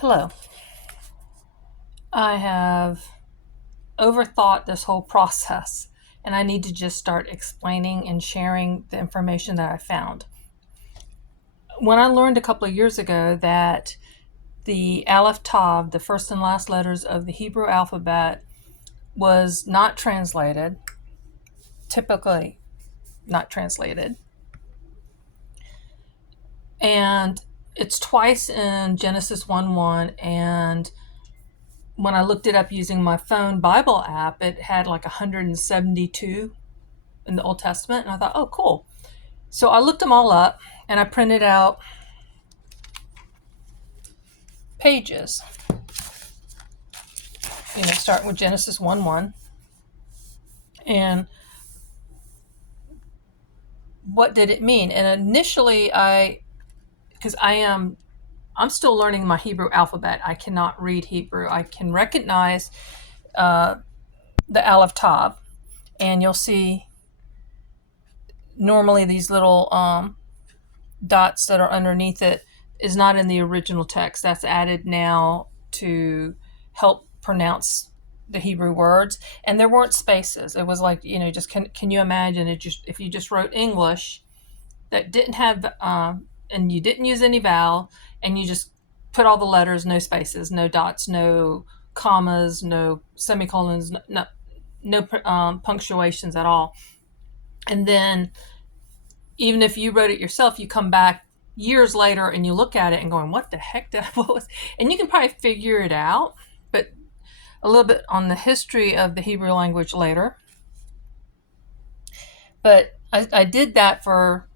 Hello. I have overthought this whole process and I need to just start explaining and sharing the information that I found. When I learned a couple of years ago that the Aleph-tav, the first and last letters of the Hebrew alphabet, was not translated, typically not translated, and it's twice in Genesis 1:1, and when I looked it up using my phone Bible app, it had like 172 in the Old Testament, and I thought, oh, cool. So I looked them all up, and I printed out pages, starting with Genesis 1:1. And what did it mean? And initially, because I'm still learning my Hebrew alphabet. I cannot read Hebrew. I can recognize the Aleph-tav, and you'll see normally these little dots that are underneath it is not in the original text. That's added now to help pronounce the Hebrew words. And there weren't spaces. It was like, just can you imagine it? Just if you just wrote English that didn't have and you didn't use any vowel, and you just put all the letters, no spaces, no dots, no commas, no semicolons, no punctuations at all. And then even if you wrote it yourself, you come back years later and you look at it and going, what the heck what was? And you can probably figure it out, but a little bit on the history of the Hebrew language later. But I did that for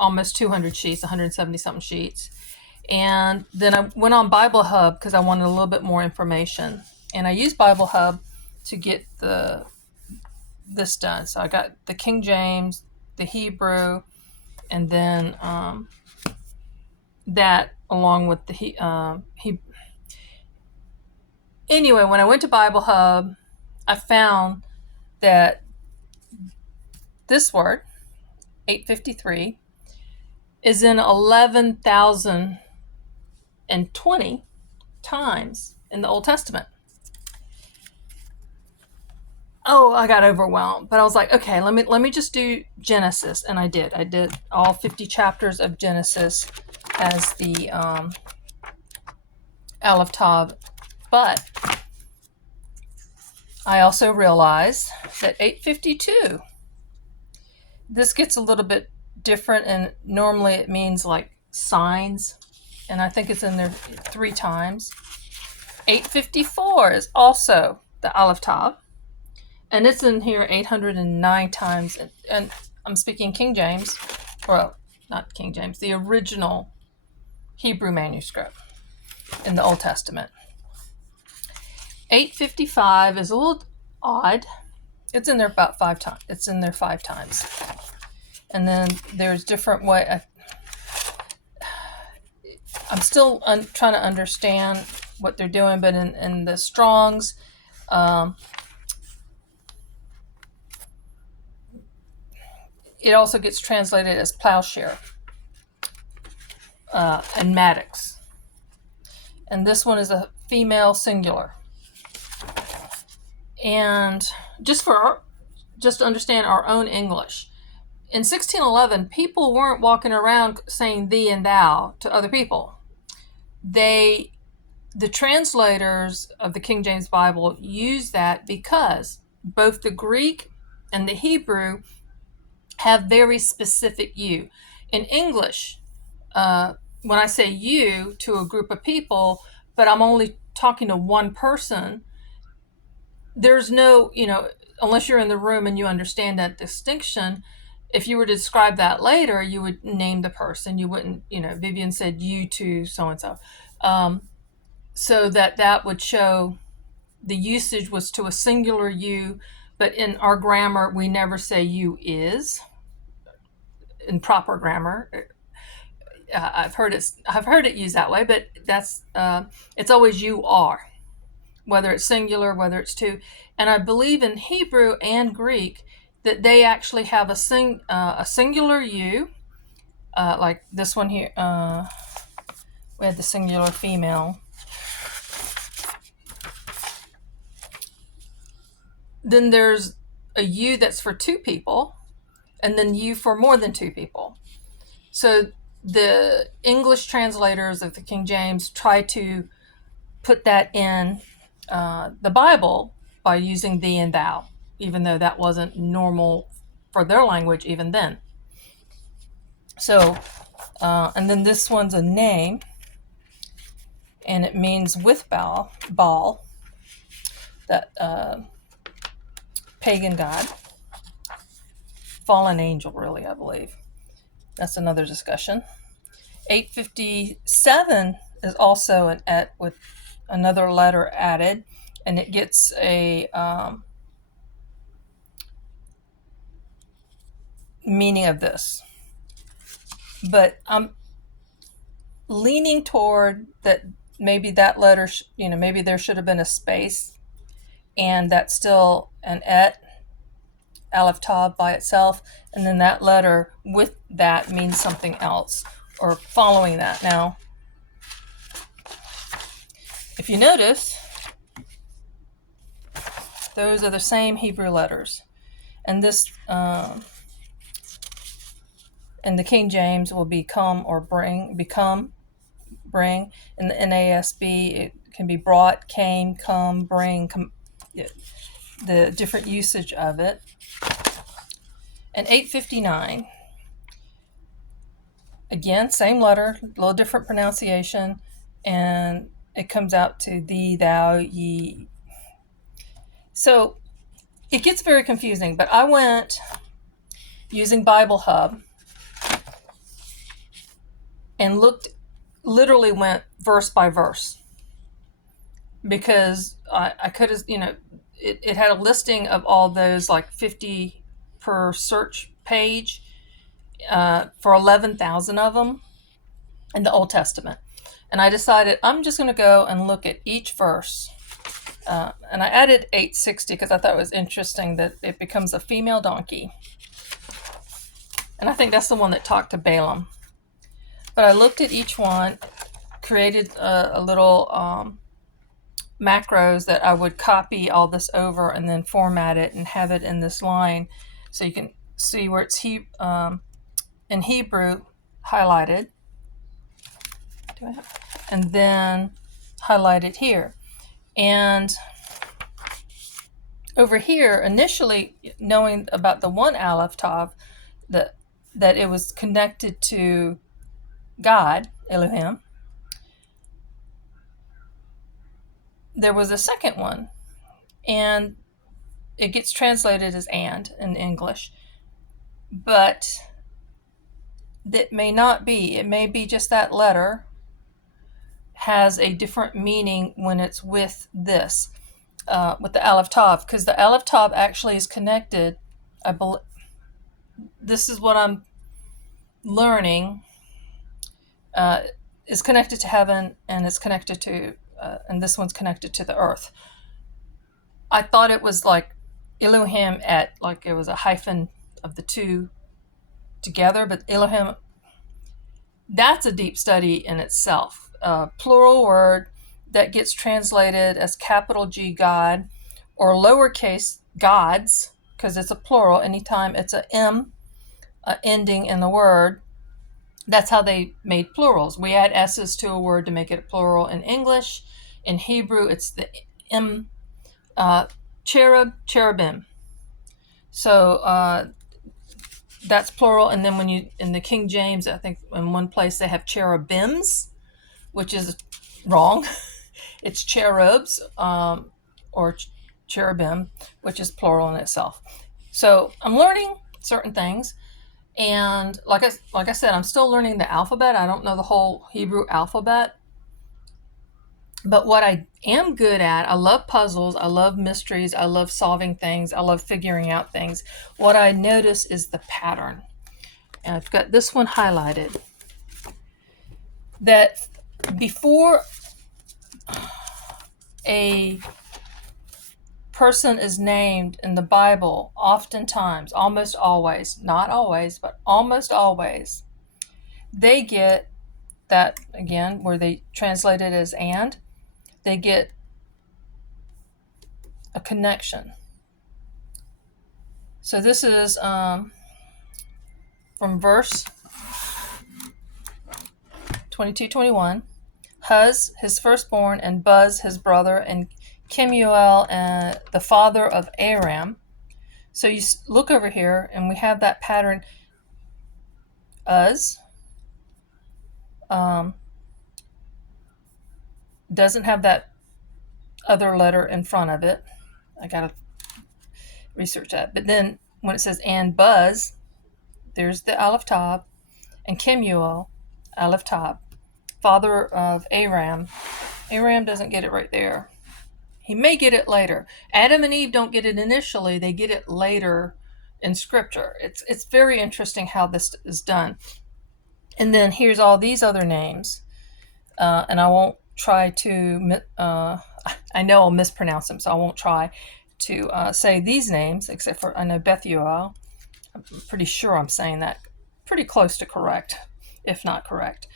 almost 200 sheets, 170 something sheets. And then I went on Bible Hub because I wanted a little bit more information. And I used Bible Hub to get this done. So I got the King James, the Hebrew, and then that along with the anyway, when I went to Bible Hub, I found that this word 853 is in 11,020 times in the Old Testament. Oh, I got overwhelmed, but I was like, okay, let me just do Genesis, and I did all 50 chapters of Genesis as the Aleph-tav. But I also realized that 852, this gets a little bit different, and normally it means like signs, and I think it's in there 3 times. 854 is also the Aleph-tav, and it's in here 809 times, and I'm speaking King James, well, not King James, the original Hebrew manuscript in the Old Testament. 855 is a little odd. It's in there about 5 times. It's in there 5 times. And then there's different way. I'm still trying to understand what they're doing, but in the Strong's, it also gets translated as plowshare and mattocks. And this one is a female singular. And just to understand our own English, in 1611, people weren't walking around saying thee and thou to other people. The translators of the King James Bible use that because both the Greek and the Hebrew have very specific you. In English, when I say you to a group of people, but I'm only talking to one person, there's no, unless you're in the room and you understand that distinction, if you were to describe that later, you would name the person. You wouldn't, Vivian said you to so-and-so. So that would show the usage was to a singular you, but in our grammar, we never say you is. In proper grammar, I've heard it used that way, but that's it's always you are, whether it's singular, whether it's two. And I believe in Hebrew and Greek that they actually have a singular you, like this one here. We had the singular female, Then there's a U that's for two people, and then U for more than two people. So the English translators of the King James try to put that in the Bible by using thee and thou, even though that wasn't normal for their language even then. So, and then this one's a name, and it means with Baal, that pagan god, fallen angel, really, I believe. That's another discussion. 857 is also an et with another letter added, and it gets a meaning of this. But I'm leaning toward that maybe that letter, maybe there should have been a space, and that's still an et, Aleph-tav by itself, and then that letter with that means something else, or following that. Now, if you notice, those are the same Hebrew letters. And this, in the King James, will be come or bring, become, bring. In the NASB, it can be brought, came, come, bring, the different usage of it. And 859, again, same letter, a little different pronunciation, and it comes out to thee, thou, ye. So it gets very confusing, but I went using Bible Hub and literally went verse by verse, because I could have, it had a listing of all those, like 50 per search page, for 11,000 of them in the Old Testament. And I decided I'm just going to go and look at each verse. And I added 860 because I thought it was interesting that it becomes a female donkey. And I think that's the one that talked to Balaam. But I looked at each one, created a little macros that I would copy all this over and then format it and have it in this line, so you can see where it's in Hebrew highlighted, and then highlighted here. And over here, initially knowing about the one Aleph-tav, that it was connected to God, Elohim, there was a second one, and it gets translated as and in English, but that may not be. It may be just that letter has a different meaning when it's with this, with the Aleph-tav, because the Aleph-tav actually is connected. This is what I'm learning, is connected to heaven, and it's connected to, and this one's connected to the earth. I thought it was like Elohim like it was a hyphen of the two together, but Elohim, that's a deep study in itself. Plural word that gets translated as capital G God, or lowercase gods, because it's a plural. Anytime it's a M ending in the word, that's how they made plurals. We add S's to a word to make it a plural in English. In Hebrew, it's the M, cherub, cherubim. So that's plural. And then when you, in the King James, I think in one place they have cherubims, which is wrong. It's cherubs, or cherubim, which is plural in itself. So I'm learning certain things. And like I said, I'm still learning the alphabet. I don't know the whole Hebrew alphabet. But what I am good at, I love puzzles, I love mysteries, I love solving things, I love figuring out things. What I notice is the pattern. And I've got this one highlighted. That before a person is named in the Bible, oftentimes, almost always, not always, but almost always, they get that, again, where they translate it as and, they get a connection. So this is from verse 22-21. Huz, his firstborn, and Buz, his brother, and Kemuel, the father of Aram. So you look over here, and we have that pattern. Uz doesn't have that other letter in front of it. I gotta research that. But then when it says and Buz, there's the Aleph-tav, and Kemuel, Aleph-tav, father of Aram. Aram doesn't get it right there. He may get it later. Adam and Eve don't get it initially, they get it later in scripture. It's very interesting how this is done. And then here's all these other names. And I won't try to, I know I'll mispronounce them, so I won't try to say these names, except for, I know Bethuel. I'm pretty sure I'm saying that pretty close to correct, if not correct.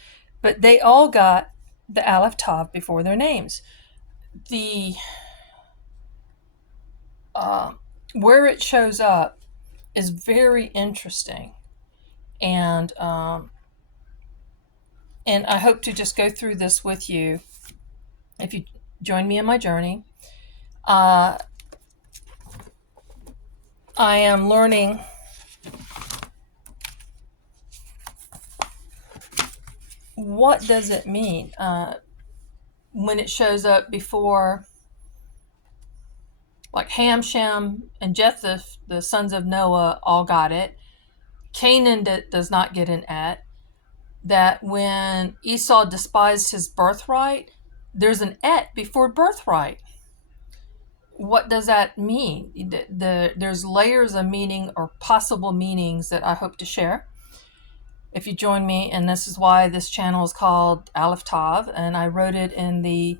But they all got the Aleph-tav before their names. The where it shows up is very interesting, and I hope to just go through this with you if you join me in my journey. I am learning what does it mean when it shows up before, like Ham, Shem, and Japheth, the sons of Noah, all got it. Canaan does not get an et. That when Esau despised his birthright, there's an et before birthright. What does that mean? There's layers of meaning or possible meanings that I hope to share if you join me, and this is why this channel is called Aleph-tav, and I wrote it in the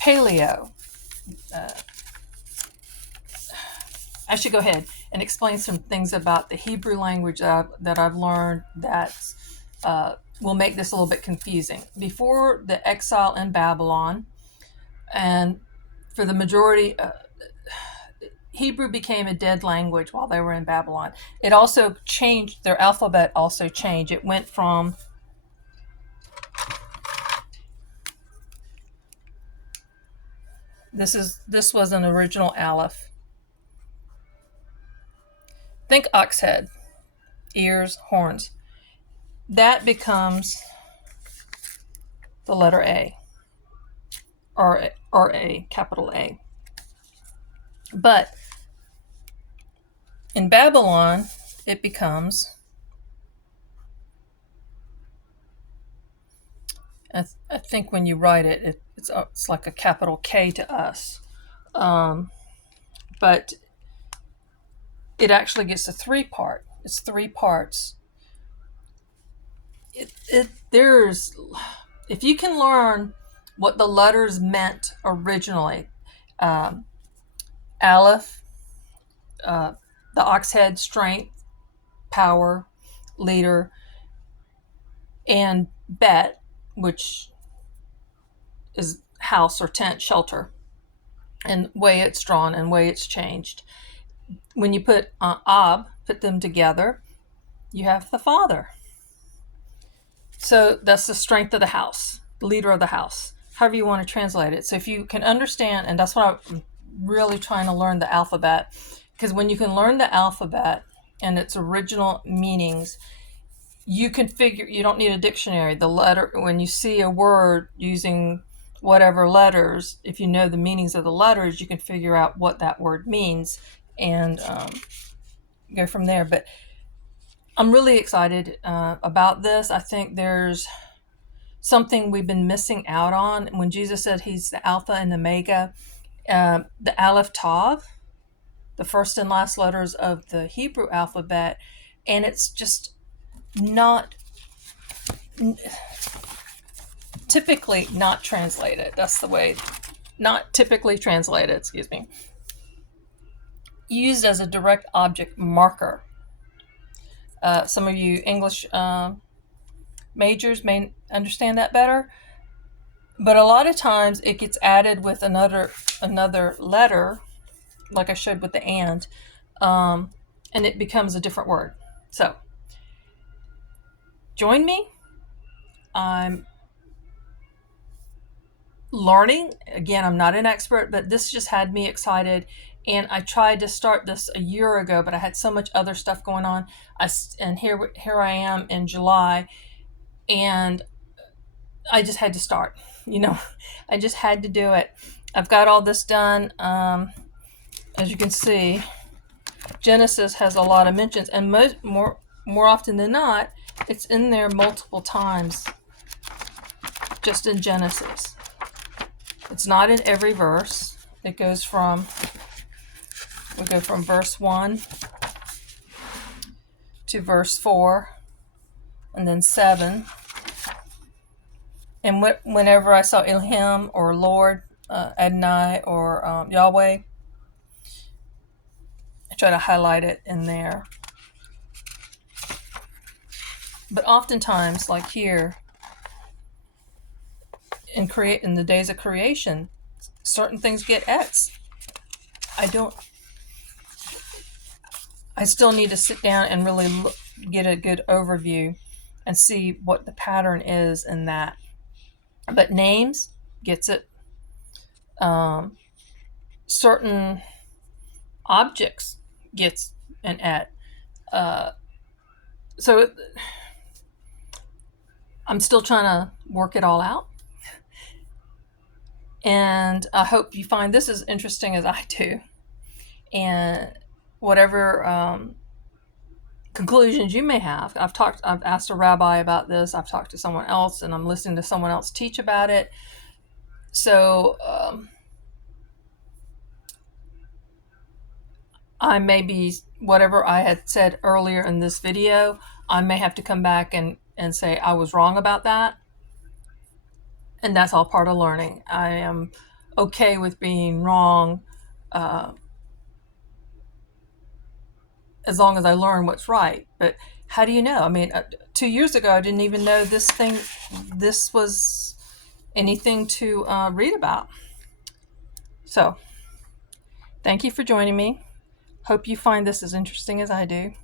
paleo. I should go ahead and explain some things about the Hebrew language that I've learned that will make this a little bit confusing. Before the exile in Babylon, and for the majority, Hebrew became a dead language while they were in Babylon. It also changed, their alphabet also changed. It went from this was an original Aleph. Think ox head, ears, horns. That becomes the letter A, or A, capital A. But in Babylon, it becomes, I think when you write it, it's like a capital K to us. But it actually gets a three-part. It's three parts. There's, if you can learn what the letters meant originally, Aleph, the ox head, strength, power, leader, and Bet, which is house or tent, shelter, and way it's drawn and way it's changed. When you put put them together, you have the father. So that's the strength of the house, the leader of the house, however you want to translate it. So if you can understand, and that's what I'm really trying to learn, the alphabet, because when you can learn the alphabet and its original meanings, you can figure, you don't need a dictionary. The letter, when you see a word using whatever letters, if you know the meanings of the letters, you can figure out what that word means and go from there. But I'm really excited about this. I think there's something we've been missing out on. When Jesus said he's the Alpha and Omega, the Aleph-tav, the first and last letters of the Hebrew alphabet, and it's just not typically not translated. That's the way, not typically translated, excuse me. Used as a direct object marker. Some of you English majors may understand that better. But a lot of times it gets added with another letter, like I showed with the and it becomes a different word. So join me. I'm learning. Again, I'm not an expert, but this just had me excited. And I tried to start this a year ago, but I had so much other stuff going on. And here I am in July, and I just had to start. You know, I just had to do it. I've got all this done. As you can see, Genesis has a lot of mentions, and more often than not, it's in there multiple times. Just in Genesis, it's not in every verse. It goes from we go from verse 1 to verse 4, and then 7. And whenever I saw Elohim or Lord, Adonai or Yahweh, I try to highlight it in there. But oftentimes, like here, in the days of creation, certain things get X. I still need to sit down and really get a good overview and see what the pattern is in that. But names gets it. Certain objects gets an et. So I'm still trying to work it all out. And I hope you find this as interesting as I do. And whatever conclusions you may have. I've asked a rabbi about this. I've talked to someone else, and I'm listening to someone else teach about it. So I may be, whatever I had said earlier in this video, I may have to come back and say I was wrong about that. And that's all part of learning. I am okay with being wrong as long as I learn what's right. But how do you know? I mean, 2 years ago, I didn't even know this was anything to read about. So, thank you for joining me. Hope you find this as interesting as I do.